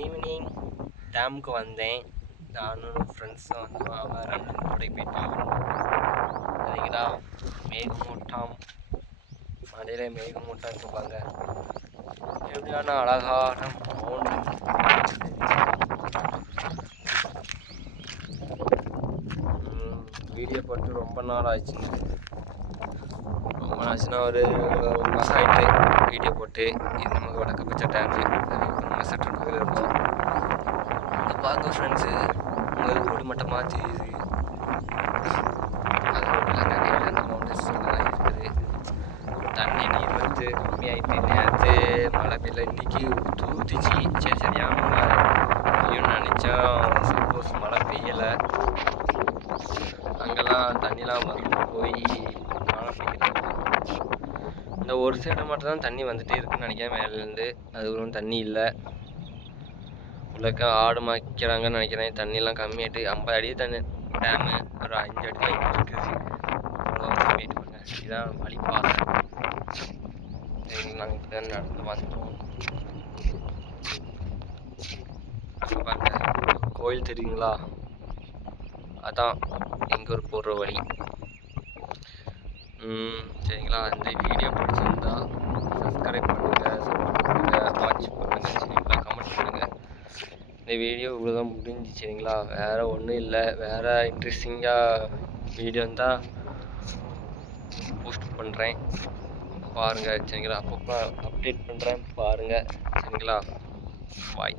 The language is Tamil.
ஈவினிங் டேமுக்கு வந்தேன். நானும் ஃப்ரெண்ட்ஸும் வந்தோம். அவன் 2 கூட போயிட்டான். சரிங்களா, மேகமூட்டம், மலையில மேகமூட்டம் இருப்பாங்க. எப்படியான அழகான மவுண்டன். வீடியோ போட்டு ரொம்ப நாள் ஆச்சுங்க. ரொம்ப நாச்சுன்னா ஒரு மாதம் ஆகிட்டு வீடியோ போட்டு. இது நமக்கு வடக்கப்பச்ச டேமு. நம்ம சட்டத்தில் இருக்கோம். இங்கே பார்க்க ஃப்ரெண்ட்ஸு உங்களுக்கு வீடு மட்டமாக தெரியுது. அது மட்டும் இல்லை, நிறைய அந்த மவுண்டன்ஸ் எல்லாம் இருக்குது. தண்ணி நீர் வந்து கம்மியாயிட்டு நேற்று மழை பெய்யல, இன்னைக்கு ஊற்றிச்சு. சரியான மழை பெய்யும்னு நினச்சோம். சப்போஸ் மழை பெய்யலை, அங்கெல்லாம் தண்ணிலாம் வந்து போய் மழை பெய்யுது. இந்த ஒரு சைடு மட்டும் தான் தண்ணி வந்துகிட்டே இருக்குன்னு நினைக்கிறேன். மேலேருந்து அது ஒன்றும் தண்ணி இல்லை. உள்ளக்க ஆடு மாய்க்கிறாங்கன்னு நினைக்கிறேன். தண்ணியெல்லாம் கம்மியாயிட்டு 50 அடி தண்ணி டேமு ஒரு 5 அடி தான் இருக்குது. கம்மியாயிட்டு பாருங்க. இதுதான் வழிபாதை. நாங்கள் இப்போ தான் நடந்து வந்துட்டோம். பாருங்க, கோயில் தெரியுங்களா? அதான் எங்கள் ஊர் போடுற வழி. சரிங்களா, இந்த வீடியோ பிடிச்சிருந்தா சப்ஸ்கிரைப் பண்ணுங்கள், சப்போர்ட் பண்ணுங்கள், வாட்ச் பண்ணுங்கள், சரிங்களா, கமெண்ட் பண்ணுங்கள். இந்த வீடியோ இவ்வளோதான் முடிஞ்சு. சரிங்களா, வேறு ஒன்றும் இல்லை. வேறு இன்ட்ரெஸ்டிங்காக வீடியோ இருந்தால் போஸ்ட் பண்ணுறேன், பாருங்கள். சரிங்களா, அப்பப்போ அப்டேட் பண்ணுறேன், பாருங்கள். சரிங்களா, பாய்.